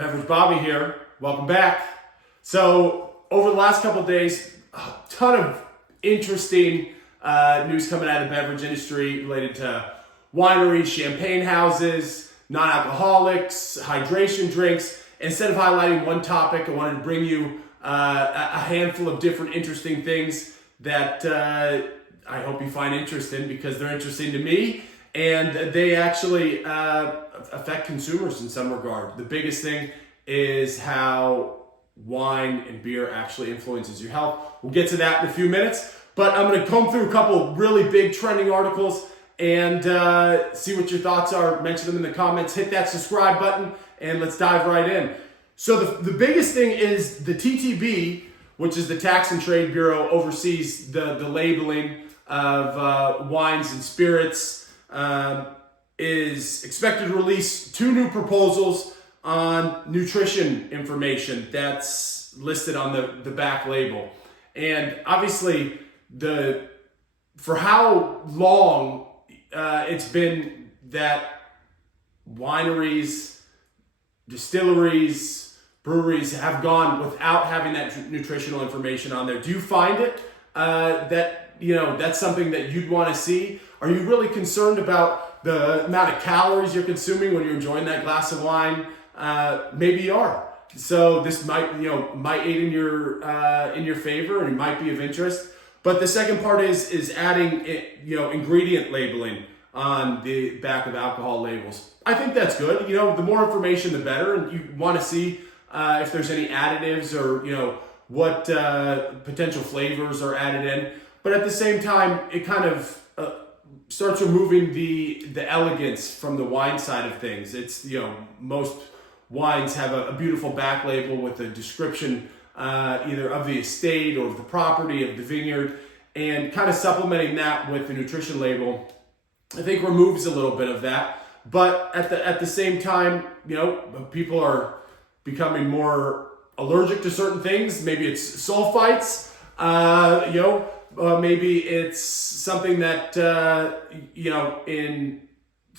Beverage Bobby here. Welcome back. So over the last couple of days, a ton of interesting news coming out of the beverage industry related to wineries, champagne houses, non-alcoholics, hydration drinks. Instead of highlighting one topic, I wanted to bring you a handful of different interesting things that I hope you find interesting because they're interesting to me and they actually affect consumers in some regard. The biggest thing is how wine and beer actually influences your health. We'll get to that in a few minutes, but I'm going to comb through a couple really big trending articles and see what your thoughts are. Mention them in the comments. Hit that subscribe button and let's dive right in. So the biggest thing is the TTB, which is the Tax and Trade Bureau, oversees the labeling of wines and spirits, is expected to release 2 new proposals on nutrition information that's listed on the back label. And obviously, for how long it's been that wineries, distilleries, breweries have gone without having that nutritional information on there. Do you find it that that's something that you'd want to see? Are you really concerned about the amount of calories you're consuming when you're enjoying that glass of wine? Maybe you are. So this might aid in your favor and it might be of interest. But the second part is adding ingredient labeling on the back of alcohol labels. I think that's good. The more information, the better, and you want to see if there's any additives or what potential flavors are added in. But at the same time, it kind of starts removing the elegance from the wine side of things. It's most wines have a beautiful back label with a description either of the estate or of the property of the vineyard, and kind of supplementing that with the nutrition label, I think removes a little bit of that. But at the same time, people are becoming more allergic to certain things. Maybe it's sulfites, maybe it's something that in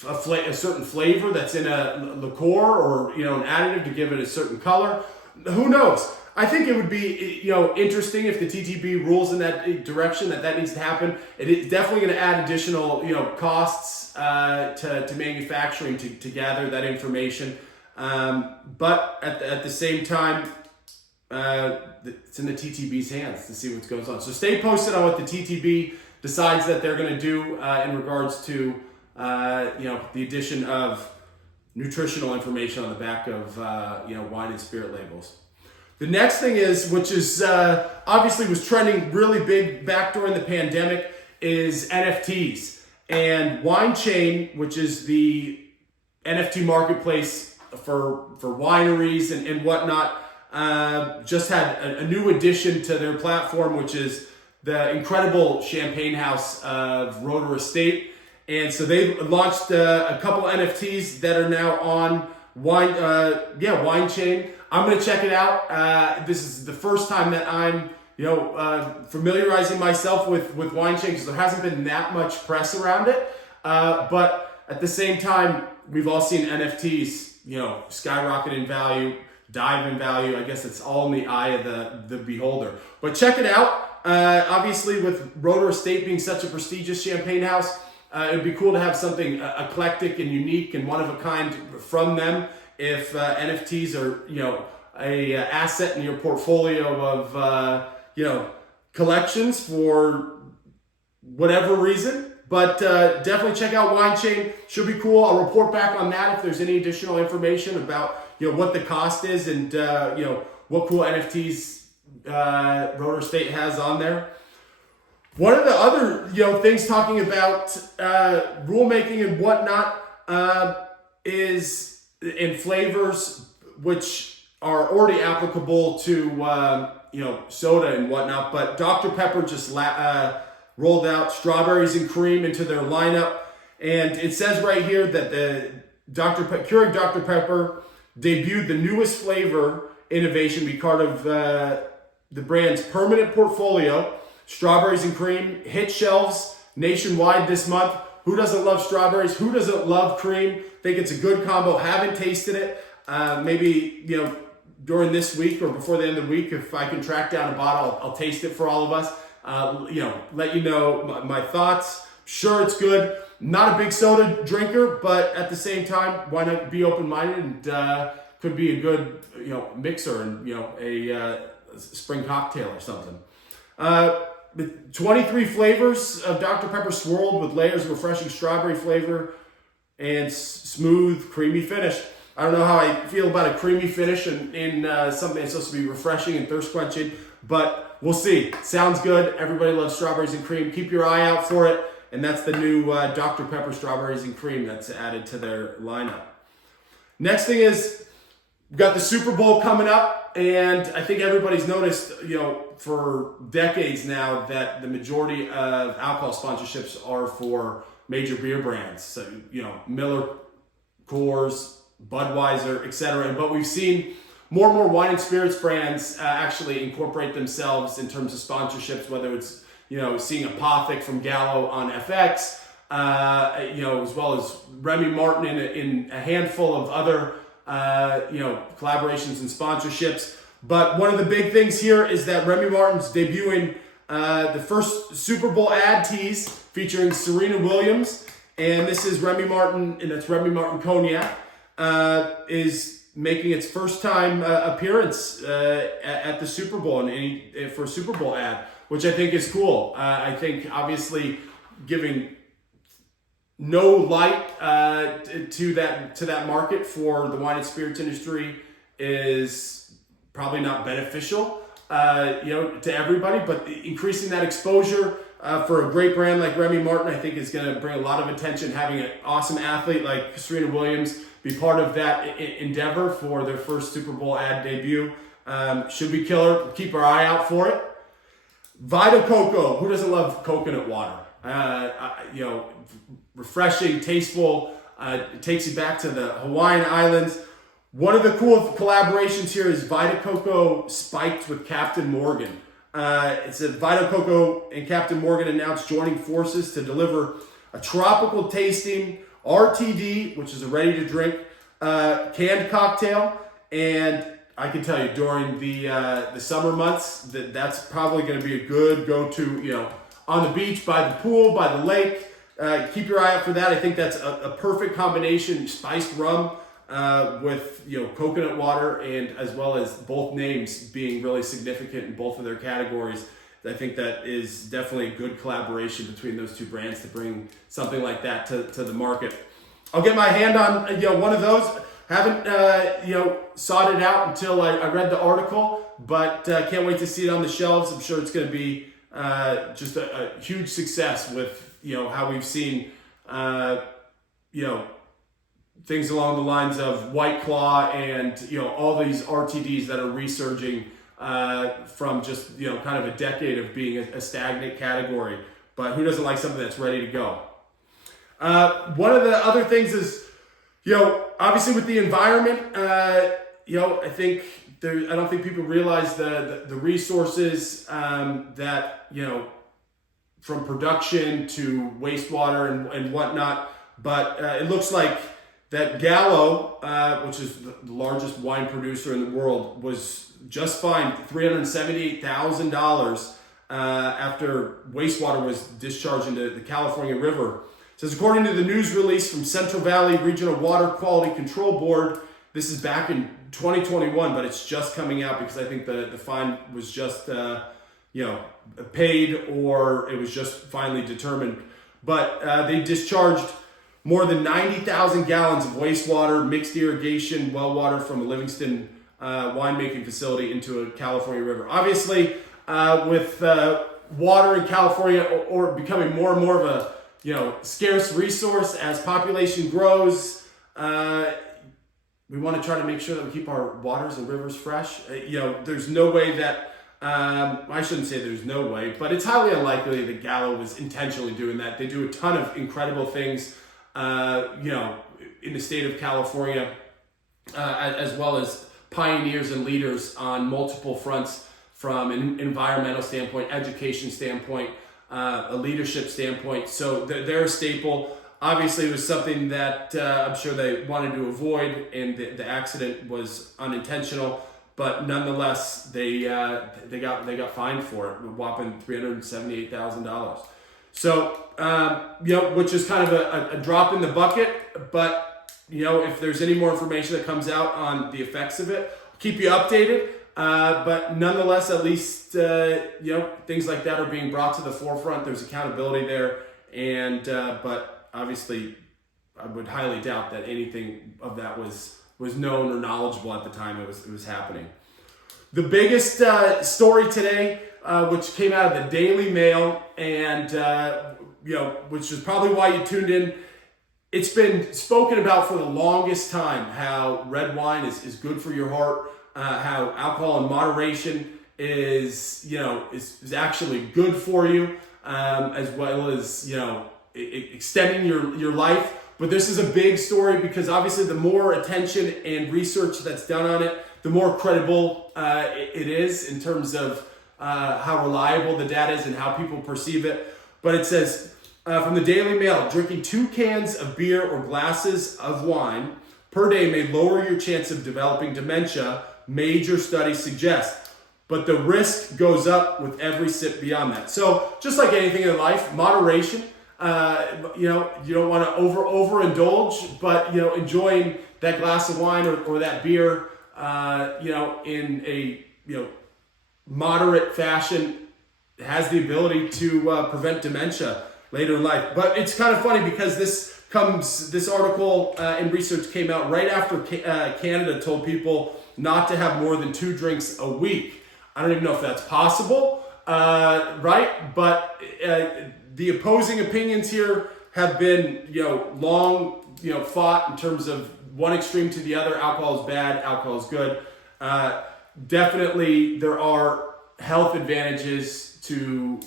a certain flavor that's in a liqueur or an additive to give it a certain color. Who knows? I think it would be interesting if the TTB rules in that direction that needs to happen. It is definitely going to add additional costs to manufacturing to gather that information. But at the same time, it's in the TTB's hands to see what goes on. So stay posted on what the TTB decides that they're going to do in regards to the addition of nutritional information on the back of wine and spirit labels. The next thing which is obviously was trending really big back during the pandemic, is NFTs. And WineChain, which is the NFT marketplace for wineries and whatnot, just had a new addition to their platform, which is the incredible Champagne House Roederer Estate. And so they launched a couple NFTs that are now on WineChain. I'm going to check it out. This is the first time that I'm familiarizing myself with WineChain because there hasn't been that much press around it. But at the same time, we've all seen NFTs skyrocket in value, dive in value. I guess it's all in the eye of the beholder. But check it out. Obviously, with Roederer Estate being such a prestigious champagne house, it would be cool to have something eclectic and unique and one of a kind from them. If NFTs are a asset in your portfolio of collections for whatever reason. But definitely check out WineChain. Should be cool. I'll report back on that if there's any additional information about what the cost is and what cool NFTs Roederer Estate has on there. One of the other things talking about rulemaking and whatnot is in flavors which are already applicable to soda and whatnot. But Dr Pepper just rolled out strawberries and cream into their lineup, and it says right here that the Keurig Dr Pepper debuted the newest flavor innovation, be part of the brand's permanent portfolio. Strawberries and cream hit shelves nationwide this month. Who doesn't love strawberries? Who doesn't love cream? Think it's a good combo. Haven't tasted it. Maybe, during this week or before the end of the week, if I can track down a bottle, I'll taste it for all of us. Let you know my thoughts. Sure, it's good. Not a big soda drinker, but at the same time, why not be open-minded and could be a good, mixer and, a spring cocktail or something. 23 flavors of Dr. Pepper swirled with layers of refreshing strawberry flavor and smooth, creamy finish. I don't know how I feel about a creamy finish in something that's supposed to be refreshing and thirst quenching, but we'll see. Sounds good. Everybody loves strawberries and cream. Keep your eye out for it. And that's the new Dr. Pepper strawberries and cream that's added to their lineup. Next thing is, we've got the Super Bowl coming up, and I think everybody's noticed, for decades now that the majority of alcohol sponsorships are for major beer brands. So, Miller, Coors, Budweiser, etc. But we've seen more and more wine and spirits brands actually incorporate themselves in terms of sponsorships, whether it's, seeing Apothic from Gallo on FX, as well as Remy Martin in a handful of other, collaborations and sponsorships. But one of the big things here is that Remy Martin's debuting the first Super Bowl ad tease featuring Serena Williams, and this is Remy Martin, and it's Remy Martin Cognac, is making its first time appearance at the Super Bowl and for a Super Bowl ad, which I think is cool. I think obviously giving no light to that market for the wine and spirits industry is probably not beneficial, to everybody, but increasing that exposure for a great brand like Remy Martin, I think is going to bring a lot of attention. Having an awesome athlete like Serena Williams be part of that endeavor for their first Super Bowl ad debut should be killer. Keep our eye out for it. Vita Coco, who doesn't love coconut water? Refreshing, tasteful, it takes you back to the Hawaiian Islands. One of the cool collaborations here is Vita Coco Spiked with Captain Morgan. It's a Vita Coco and Captain Morgan announced joining forces to deliver a tropical tasting RTD, which is a ready to drink canned cocktail. And I can tell you during the summer months that's probably going to be a good go-to, on the beach, by the pool, by the lake. Keep your eye out for that. I think that's a perfect combination, spiced rum with coconut water, and as well as both names being really significant in both of their categories. I think that is definitely a good collaboration between those two brands to bring something like that to the market. I'll get my hand on one of those. Haven't sought it out until I read the article, but can't wait to see it on the shelves. I'm sure it's going to be just a huge success with how we've seen things along the lines of White Claw and all these RTDs that are resurging from just kind of a decade of being a stagnant category. But who doesn't like something that's ready to go? One of the other things is obviously with the environment, I think I don't think people realize the resources that from production to wastewater and whatnot. But it looks like that Gallo, which is the largest wine producer in the world, was just fined $378,000 after wastewater was discharged into the California River. It says, according to the news release from Central Valley Regional Water Quality Control Board, this is back in 2021, but it's just coming out because I think the fine was just paid, or it was just finally determined. But they discharged more than 90,000 gallons of wastewater, mixed irrigation, well water from a Livingston winemaking facility into a California river. Obviously, with water in California or becoming more and more of a scarce resource as population grows, we want to try to make sure that we keep our waters and rivers fresh. There's no way that I shouldn't say there's no way, but it's highly unlikely that Gallo was intentionally doing that. They do a ton of incredible things, in the state of California, as well as pioneers and leaders on multiple fronts, from an environmental standpoint, education standpoint, a leadership standpoint. So they're a staple. Obviously, it was something that I'm sure they wanted to avoid, and the accident was unintentional. But nonetheless, they got fined for it, a whopping $378,000. So which is kind of a drop in the bucket. But if there's any more information that comes out on the effects of it, I'll keep you updated. But nonetheless, at least things like that are being brought to the forefront. There's accountability there, and but obviously, I would highly doubt that anything of that was known or knowledgeable at the time it was happening. The biggest story today, which came out of the Daily Mail, and which is probably why you tuned in. It's been spoken about for the longest time how red wine is good for your heart, how alcohol in moderation is actually good for you, as well as extending your life. But this is a big story because obviously the more attention and research that's done on it, the more credible it is in terms of how reliable the data is and how people perceive it. But it says from the Daily Mail, drinking 2 cans of beer or glasses of wine per day may lower your chance of developing dementia, major studies suggest. But the risk goes up with every sip beyond that. So just like anything in life, moderation. You don't want to overindulge, but enjoying that glass of wine or that beer, in a moderate fashion has the ability to prevent dementia later in life. But it's kind of funny because this article and research came out right after Canada told people not to have more than 2 drinks a week. I don't even know if that's possible, right? But the opposing opinions here have been, long, fought in terms of one extreme to the other. Alcohol is bad, alcohol is good. Definitely there are health advantages to,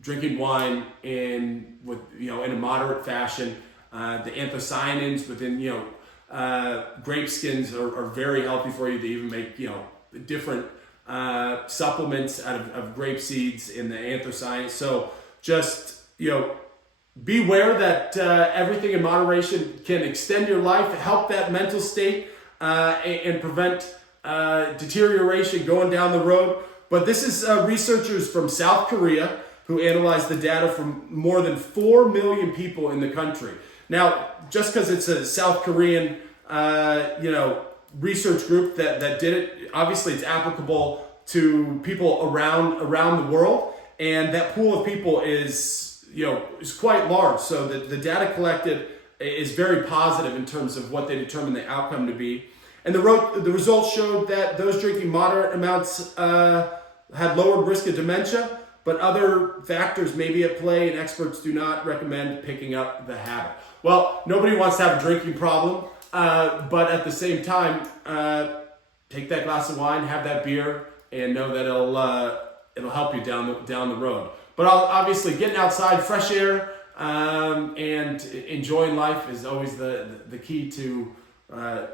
drinking wine in a moderate fashion. The anthocyanins within, grape skins are very healthy for you. They even make, different supplements out of grape seeds in the anthocyanins. So just, beware that everything in moderation can extend your life, help that mental state, and prevent deterioration going down the road. But this is researchers from South Korea who analyzed the data from more than 4 million people in the country. Now, just because it's a South Korean, research group that did it, obviously it's applicable to people around the world. And that pool of people is quite large. So the data collected is very positive in terms of what they determine the outcome to be. And the results showed that those drinking moderate amounts had lowered risk of dementia, but other factors may be at play, and experts do not recommend picking up the habit. Well, nobody wants to have a drinking problem, but at the same time, take that glass of wine, have that beer, and know that it'll help you down the road. But obviously, getting outside, fresh air, and enjoying life is always the key to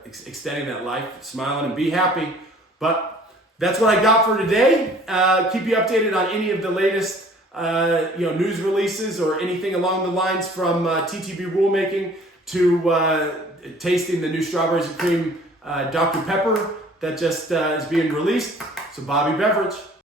extending that life, smiling and be happy. But that's what I got for today. Keep you updated on any of the latest news releases or anything along the lines from TTB rulemaking to tasting the new strawberries and cream Dr Pepper that just is being released. So Bobby Beverage.